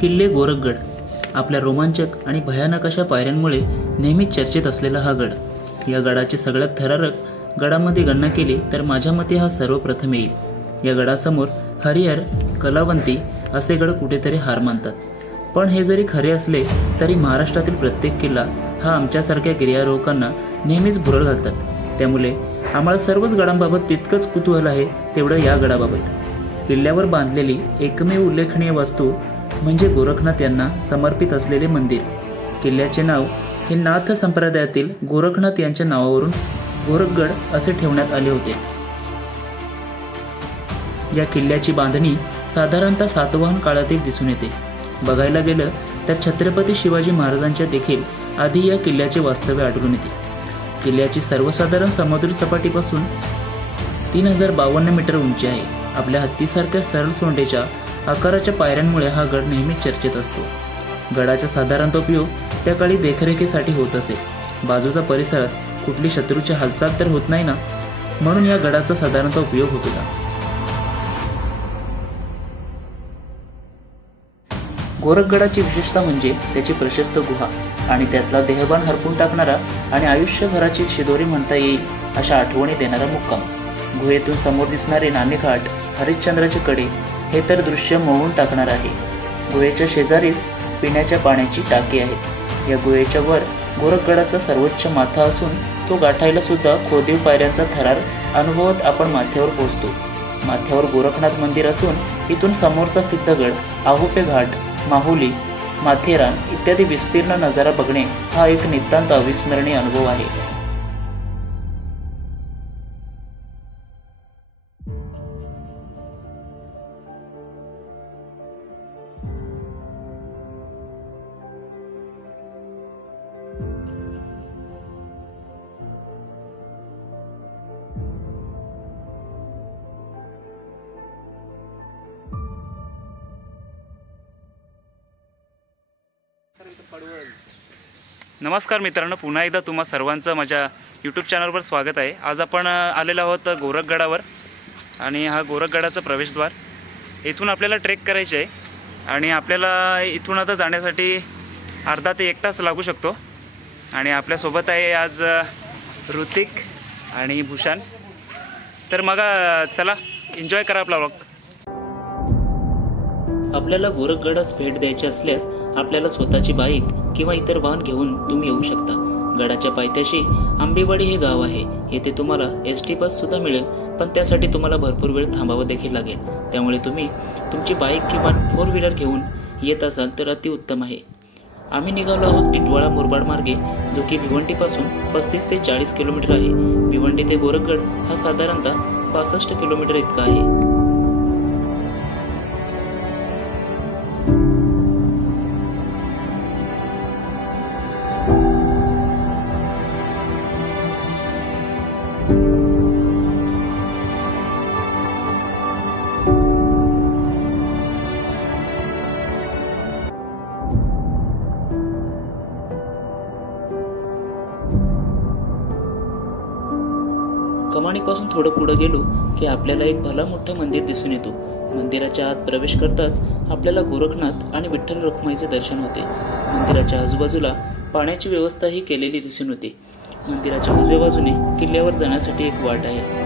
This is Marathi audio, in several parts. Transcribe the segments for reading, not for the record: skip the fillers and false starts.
किल्ले गोरखगड आपल्या रोमांचक आणि भयानक अशा पायऱ्यांमुळे नेहमीच चर्चेत असलेला हा गड. या गडाची सगळ्यात थरारक गडामध्ये गणना केली तर माझ्या मते हा सर्वप्रथम येईल. या गडासमोर हरिहर, कलावंती असे गड कुठेतरी हार मानतात. पण हे जरी खरे असले तरी महाराष्ट्रातील प्रत्येक किल्ला हा आमच्यासारख्या गिर्यारोहकांना नेहमीच भुरळ घालतात. त्यामुळे आम्हाला सर्वच गडांबाबत तितकंच कुतूहल आहे तेवढं या गडाबाबत. किल्ल्यावर बांधलेली एकमेव उल्लेखनीय वास्तू म्हणजे गोरखनाथ यांना समर्पित असलेले मंदिर. किल्ल्याचे नाव हे नाथ संप्रदायातील गोरखनाथ यांच्या नावावरून गोरखगड असे ठेवण्यात आले होते. या किल्ल्याची बांधणी साधारणतः सातवाहन काळातील दिसून येते. बघायला गेलं तर छत्रपती शिवाजी महाराजांच्या देखील आधी या किल्ल्याचे वास्तव्य आढळून येते. किल्ल्याची सर्वसाधारण समुद्री सपाटीपासून 3052 मीटर उंची आहे. आपल्या हत्तीसारख्या सरळ सोंडेच्या आकाराच्या पायऱ्यांमुळे हा गड नेहमीच चर्चेत असतो. गडाचा साधारणतः उपयोग त्या काळी देखरेखीसाठी होत असे. बाजूच्या परिसरात कुठली शत्रूची हालचाल तर होत नाही ना, म्हणून या गडाचा साधारणतः उपयोग होत होता. गोरखगडाची विशेषता म्हणजे त्याची प्रशस्त गुहा आणि त्यातला देहभान हरपून टाकणारा आणि आयुष्यभराची शिदोरी म्हणता येईल अशा आठवणी देणारा मुक्काम. गुहेतून समोर दिसणारे नाणेघाट, हरिश्चंद्राचे कडे हे तर दृश्य मोहून टाकणार आहे. गुहेच्या शेजारीच पिण्याच्या पाण्याची टाकी आहे. या गुहेच्या वर गोरखगडाचा सर्वोच्च माथा असून तो गाठायला सुद्धा खोदीव पायऱ्यांचा थरार अनुभवत आपण माथ्यावर पोहोचतो. माथ्यावर गोरखनाथ मंदिर असून इथून समोरचा सिद्धगड, आहुपे घाट, माहुली, माथेरान इत्यादी विस्तीर्ण नजारा बघणे हा एक नितांत अविस्मरणीय अनुभव आहे. नमस्कार मित्रांनो, पुन्हा एकदा तुम्हा सर्वांचं माझ्या यूट्यूब चॅनलवर स्वागत आहे. आज आपण आलेलो आहोत गोरखगडावर आणि हा गोरखगडाचा प्रवेशद्वार. इथून आपल्याला ट्रेक करायचे आहे आणि आपल्याला इथून आता जाण्यासाठी अर्धा ते 1 तास लागू शकतो. आणि आपल्यासोबत आहे आज ऋतिक आणि भूषण. तर मग चला एन्जॉय करा आपला व्लॉग. आपल्याला गोरखगडास भेट द्यायची असल्यास आपल्याला स्वतःची बाईक किंवा इतर वाहन घेऊन तुम्ही येऊ शकता. गडाच्या पायथ्याशी आंबेवाडी हे गाव आहे. येथे तुम्हाला ST बस सुद्धा मिळेल, पण त्यासाठी तुम्हाला भरपूर वेळ थांबावं देखील लागेल. त्यामुळे तुम्ही तुमची बाईक किंवा 4 व्हीलर घेऊन येत असाल तर अतिउत्तम आहे. आम्ही निघालो आहोत टिटवाळा मुरबाड मार्गे, जो की भिवंडीपासून 35 ते 40 किलोमीटर आहे. भिवंडी ते गोरखगड हा साधारणतः 65 किलोमीटर इतका आहे. कमानीपासून थोडं पुढे गेलो की आपल्याला एक भला मोठं मंदिर दिसून येतो. मंदिराच्या आत प्रवेश करताच आपल्याला गोरखनाथ आणि विठ्ठल रखुमाईचे दर्शन होते. मंदिराच्या आजूबाजूला पाण्याची व्यवस्थाही केलेली दिसून होती. मंदिराच्या उजव्या बाजूने किल्ल्यावर जाण्यासाठी एक वाट आहे.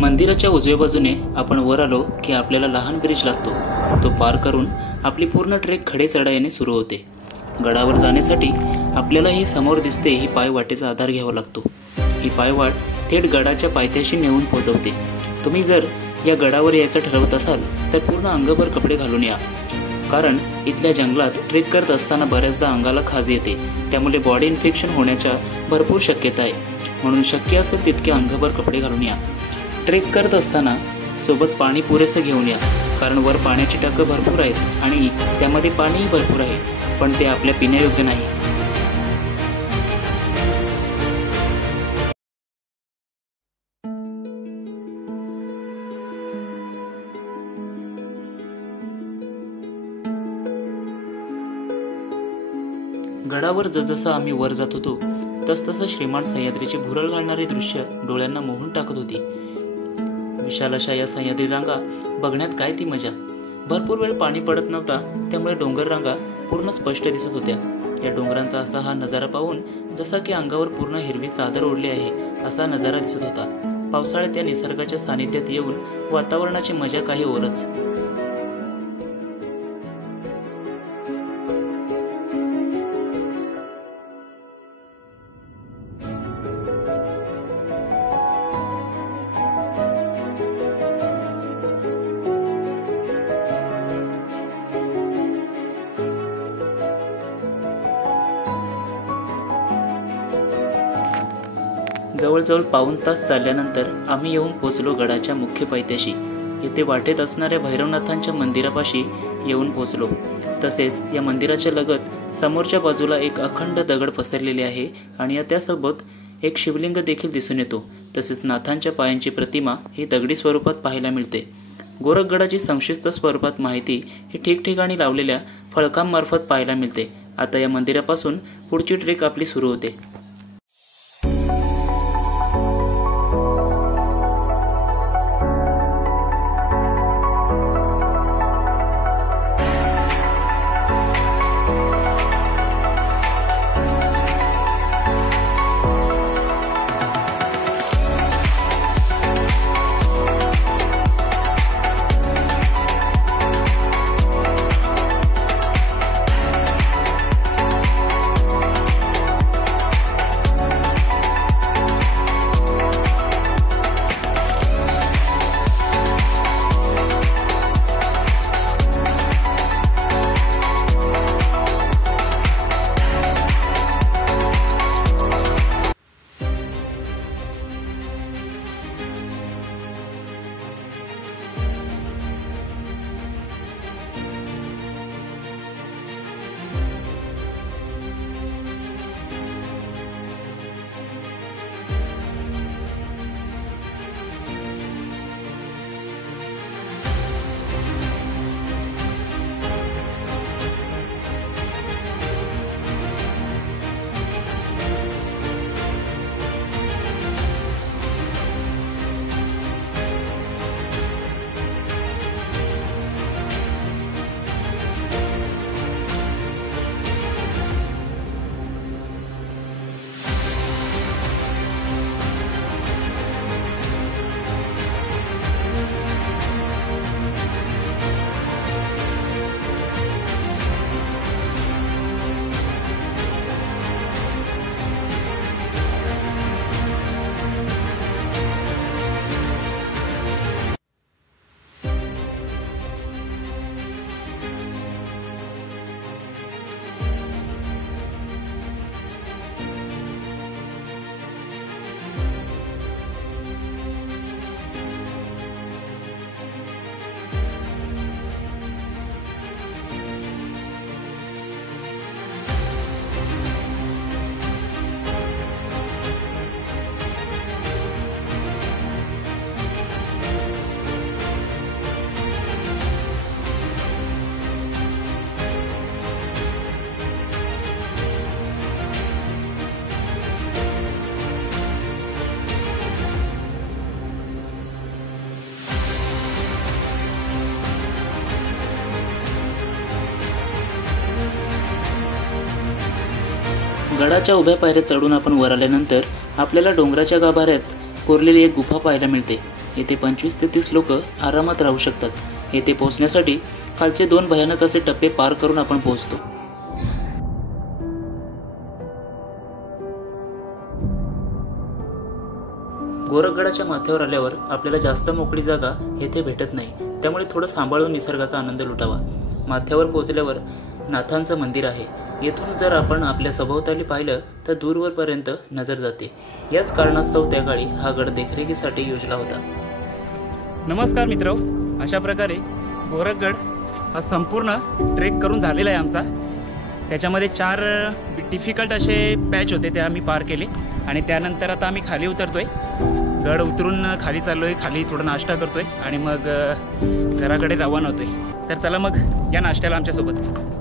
मंदिराच्या उजव्या बाजूने आपण वर आलो की आपल्याला लहान ब्रिज लागतो. तो पार करून आपली पूर्ण ट्रेक खडे चढाईने सुरू होते. गडावर जाण्यासाठी आपल्याला ही समोर दिसते ही पायवाटेचा आधार घ्यावा लागतो. ही पायवाट थेट गडाच्या पायथ्याशी नेऊन पोहोचवते. तुम्ही जर या गडावर यायचं ठरवत असाल तर पूर्ण अंगभर कपडे घालून या, कारण इथल्या जंगलात ट्रेक करत असताना बऱ्याचदा अंगाला खाज येते. त्यामुळे बॉडी इन्फेक्शन होण्याच्या भरपूर शक्यता आहे. म्हणून शक्य असेल तितके अंगभर कपडे घालून या. ट्रेक करत असताना सोबत पाणी पुरेसं घेऊन या, कारण वर पाण्याची टाकं भरपूर आहेत आणि त्यामध्ये पाणीही भरपूर आहे, पण ते आपल्या पिण्यायोग्य नाही. गडावर जसजसं आम्ही वर जात होतो तसतसं श्रीमान सह्याद्रीची भुरळ घालणारी दृश्य डोळ्यांना मोहून टाकत होती. विशाल अशा या सह्याद्री रांगा बघण्यात काय ती मजा. भरपूर वेळ पाणी पडत नव्हता, त्यामुळे डोंगर रांगा पूर्ण स्पष्ट दिसत होत्या. या डोंगरांचा असा हा नजारा पाहून जसा की अंगावर पूर्ण हिरवी चादर ओढली आहे असा नजारा दिसत होता. पावसाळ्यात या निसर्गाच्या सानिध्यात येऊन वातावरणाची मजा काही ओरच. जवळजवळ पाऊण तास चालल्यानंतर आम्ही येऊन पोहोचलो गडाच्या मुख्य पायथ्याशी. येथे वाटेत असणाऱ्या भैरवनाथांच्या मंदिरापाशी येऊन पोहोचलो. तसेच या मंदिराच्या लगत समोरच्या बाजूला एक अखंड दगड पसरलेले आहे आणि त्यासोबत एक शिवलिंग देखील दिसून येतो. तसेच नाथांच्या पायांची प्रतिमा ही दगडी स्वरूपात पाहायला मिळते. गोरखगडाची संक्षिप्त स्वरूपात माहिती ही ठिकठिकाणी लावलेल्या फळकांमार्फत पाहायला मिळते. आता या मंदिरापासून पुढची ट्रेक आपली सुरू होते. गडाच्या उभ्या पायऱ्या चढून आपण वर आल्यानंतर आपल्याला डोंगराच्या गाभाऱ्यात कोरलेली एक गुफा पाहायला मिळते. येथे 25 ते 30 लोक आरामात राहू शकतात. येथे पोहोचण्यासाठी खालचे 2 भयानक असे टप्पे पार करून आपण पोहोचतो. गोरखगडाच्या माथ्यावर आल्यावर आपल्याला जास्त मोकळी जागा येथे भेटत नाही, त्यामुळे थोडं सांभाळून निसर्गाचा आनंद लुटावा. माथ्यावर पोहोचल्यावर नाथांचं मंदिर आहे. येथून जर आपण आपल्या सभोवताली पाहिलं तर दूरवरपर्यंत नजर जाते. याच कारणास्तव त्या काळी हा गड देखरेखीसाठी योजला होता. नमस्कार मित्र, अशा प्रकारे गोरखगड हा संपूर्ण ट्रेक करून झालेला आहे आमचा। त्याच्यामध्ये 4 डिफिकल्ट असे पॅच होते, ते आम्ही पार केले आणि त्यानंतर आता आम्ही खाली उतरतोय। गड उतरून खाली चाललो आहे, खाली थोडा नाश्ता करतोय आणि मग घराकडे रवाना होतोय। तर चला मग या नाश्त्याला आमच्यासोबत।